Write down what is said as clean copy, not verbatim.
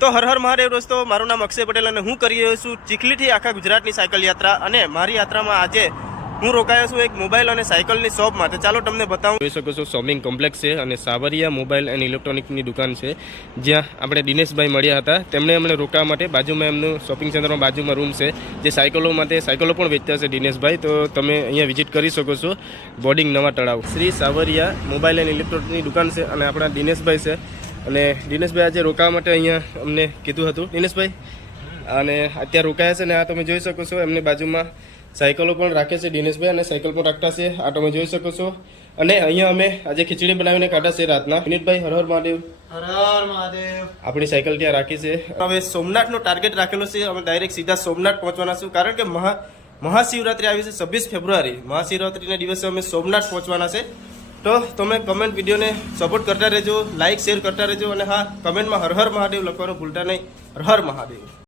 તો હર હર મહાદેવ દોસ્તો, મારું નામ અક્ષય પટેલ અને હું કરી રહ્યો છું ચીખલીથી આખા ગુજરાતની સાયકલ યાત્રા. અને મારી યાત્રામાં આજે હું રોકાયો છું એક મોબાઈલ અને સાયકલની શોપમાં. તો ચાલો તમને બતાવું. જોઈ શકો છો શોપિંગ કોમ્પ્લેક્સ છે અને સાવરિયા મોબાઈલ એન્ડ ઇલેક્ટ્રોનિકની દુકાન છે, જ્યાં આપણે દિનેશભાઈ મળ્યા હતા. તેમણે અમને રોકાવા માટે બાજુમાં એમનું શોપિંગ સેન્ટરમાં બાજુમાં રૂમ છે, જે સાયકલો માટે સાયકલો પણ વેચતા છે દિનેશભાઈ. તો તમે અહીંયા વિઝિટ કરી શકો છો. બોર્ડિંગ નવા તળાવ, શ્રી સાવરિયા મોબાઈલ એન્ડ ઇલેક્ટ્રોનિકની દુકાન છે અને આપણા દિનેશભાઈ છે. અને દિનેશભાઈ આજે રોકાવા માટે અહીંયા અમને કીધું હતું દિનેશભાઈ, અને અત્યારે રોકાયા છે. ને આ તમે જોઈ શકો છો એમની બાજુમાં સાયકલો પણ રાખે છે દિનેશભાઈ, અને સાયકલ પણ રાખતા છે. આ તમે જોઈ શકો છો. અને અહીંયા અમે આજે ખીચડી બનાવીને ખાધા છે રાતના. વિનીતભાઈ હર હર મહાદેવ. હર હર મહાદેવ. આપણી સાયકલ ત્યાં રાખી છે. હવે સોમનાથનો ટાર્ગેટ રાખેલો છે. અમે ડાયરેક્ટ સીધા સોમનાથ પહોંચવાના છું, કારણ કે મહાશિવરાત્રી આવી છે 26 ફેબ્રુઆરી. મહાશિવરાત્રીના દિવસે અમે સોમનાથ પહોંચવાના છે. તો તમે કમેન્ટ વિડીયોને સપોર્ટ કરતા રહેજો, લાઇક શેર કરતા રહેજો, અને હા, કમેન્ટમાં હર હર મહાદેવ લખવાનું ભૂલતા નહીં. હર હર મહાદેવ.